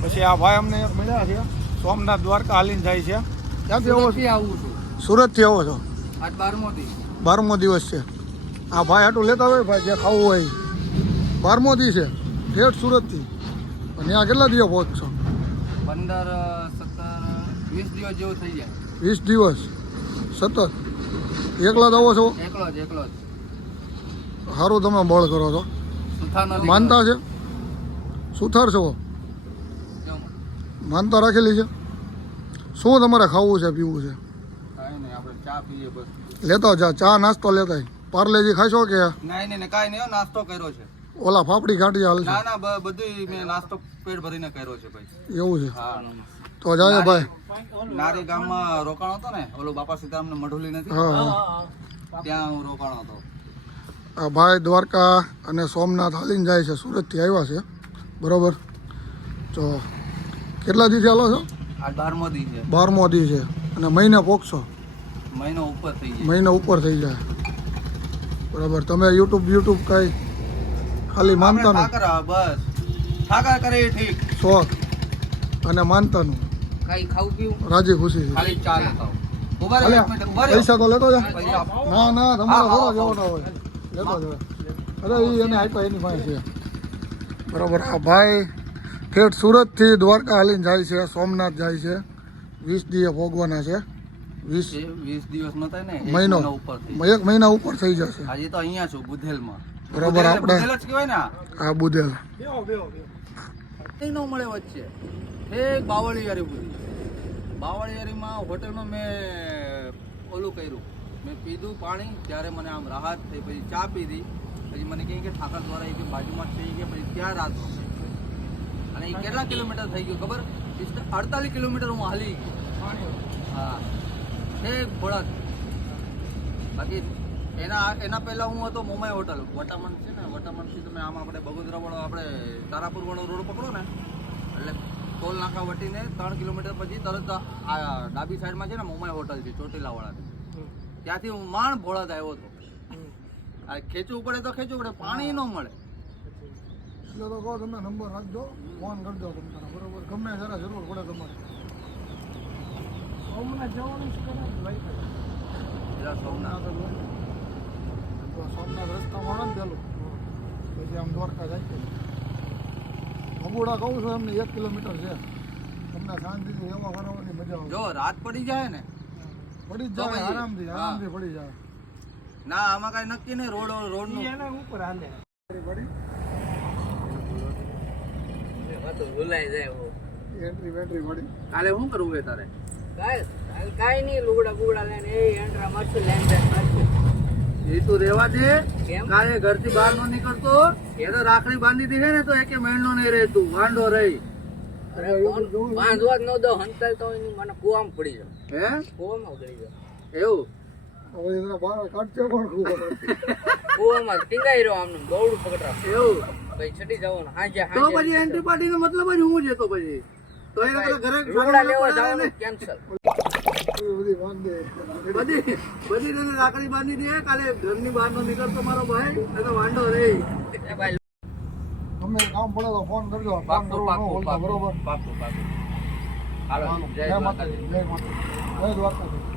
પછી આ ભાઈ અમને એક મળ્યા છે સોમનાથ દ્વારકા હાલીને જાય છે. ક્યાંથી આવો છો? આવું છું. સુરતથી આવો છો? આજ 12મો દિવસ છે. આ ભાઈ આટલું લેતા હોય ભાઈ જે ખાવું હોય. 12મો દી છે ઠેઠ સુરતથી. અને ત્યાં કેટલા દિવસ પહોંચશો? 15, 17, 20 દિવસ જેવું થઈ જાય. 20 દિવસ સતત એકલા જ આવો છો? એકલો જ. સારું તમે બળ કરો છો. માનતા છે? સુથાર છો? માનતા રાખેલી છે? શું તમારે ખાવું છે પીવું છે? કાંઈ નહીં, આપણે ચા પીએ બસ. લેતા ચા નાસ્તો લેતા પાર્લેજી ખાશો કે? નહીં કાંઈ નહીં, નાસ્તો કર્યો છે. ઓલા ફાફડી ખાટી હાલ છે? ના બધું મેં નાસ્તો પેટ ભરીને કર્યો છે ભાઈ. એવું છે? હા. તો જાય ભાઈ. નારી ગામમાં રોકાણો હતો ને, ઓલો બાપા સીતારામને મઢુલી નથી, હા ત્યાં હું રોકાણો હતો. આ ભાઈ દ્વારકા અને સોમનાથ હાલીને જાય છે, સુરતથી આવ્યા છે બરોબર. તો કેટલા દિવસે હાલો છો? આ 12મો દી છે. 12મો દી છે અને મહિને પોખશો? મહિનો ઉપર થઈ જાય. મહિનો ઉપર થઈ જાય બરાબર. તમે યુટ્યુબ કઈ ખાલી માનતાનું? બસ ઠાકર કરે એ ઠીક. શોખ અને માનતાનું કઈ ખાવું પીવું રાજી ખુશી છે. ખાલી ચા લેતા પૈસા તો લેતો જા. ના તમારે થોડો જવાનો હોય લેતો જ. અરે એ એને આપ્યા એની પાસે છે બરાબર. આ ભાઈ ઠેઠ સુરતથી દ્વારકા હાલીને જાય છે, સોમનાથ જાય છે. 20 દિવસ ભોગવાના છે. 20 દિવસ ન થાય ને, મહિનો ઉપર 1 મહિના ઉપર થઈ જશે. આજે તો અહીંયા છું બુધેલમાં બરાબર. આપણે બુધેલ જ કહેવાય ને આ બુધેલ ન મળે વચ્ચે એક બાવળિયારી બુધી. બાવળિયારીમાં હોટલમાં મેં ઓલું કર્યું, મેં પીધું પાણી, ત્યારે મને આમ રાહત થઈ. પછી ચા પીધી, પછી મને કહે કે ઠાકર દ્વારા એક બાજુમાં થઈ ગયા. પછી ત્યાં રાત અને એ કેટલા કિલોમીટર થઈ ગયું ખબર? 48 કિલોમીટર હું હાલી ગયો. હા એક ભોળા. બાકી એના પહેલા હું હતો મોમાઈ હોટલ, વટામણ છે ને, વટામણથી તમે આમ આપણે બગોદરા વાળો આપણે તારાપુર વાળો રોડ પકડો ને, એટલે ટોલ નાકા વટીને 3 કિલોમીટર પછી તરત આ ડાબી સાઈડમાં છે ને મોમાઈ હોટલ છે ચોટીલા વાળાની. ત્યાંથી હું માંડ ભોળાદ આવ્યો હતો. આ ખેંચવું પડે તો ખેંચવું પડે, પાણી ન મળે. એટલે તો કહો તમે નંબર રાખજો, ફોન કરજો તમારા બરોબર. ગમે જરા જરૂર પડે તમારે. સોમનાથ જવાનું છે સોમનાથ રસ્તામાં આવે ને પેલું, પછી આમ દ્વારકા જાય છે. અબુડા કહું છું એમને 1 કિલોમીટર છે. તમને શાંતિથી એવા ફરવાની મજા આવે. જો રાત પડી જાય ને, પડી જ જાય આરામથી પડી જાય. ના આમાં કઈ નક્કી નહીં, રોડ નું એના ઉપર હાલે ભૂલાઈ જાય. એન્ટ્રી વેન્ટ્રી પડી. કાલે શું કરવું છે તારે? કાઈ નહીં, લુગડા લઈને એ એન્ટ્રા મારશું, લેન મારશું. એ તો રેવા દે. કાલે ઘરથી બહાર ન નીકળતો. એ તો રાખડી બાંધી દી છે ને, તો એકે મહિનો નહીં રહેતું, વાંઢો રહી. બાંધવા જ ન દો, હંતાલ તો મને કુવામાં પડી જાય. હે કુવામાં ગળી જાય એવું? કુવામાં ટીંગાઈ રહ્યો, આમને દોડું પકડા એવું પછી છડી જવાનું. હાજે તો પછી એન્ટ્રી પાર્ટી નો મતલબ જ હું જ હતો. પછી તો એને ઘરે લુગડા લેવા જવાનું કેન્સલ. બધી રાખડી બાંધી દે. કાલે ઘરની બહાર નો નીકળતો મારો ભાઈ, તો વાંઢો રહી. તમે કામ પડે તો ફોન કરજો. પાક્કું બરોબર. પાક્કું. હાલો જય દ્વારકાધીશ. જય દ્વારકાધીશ.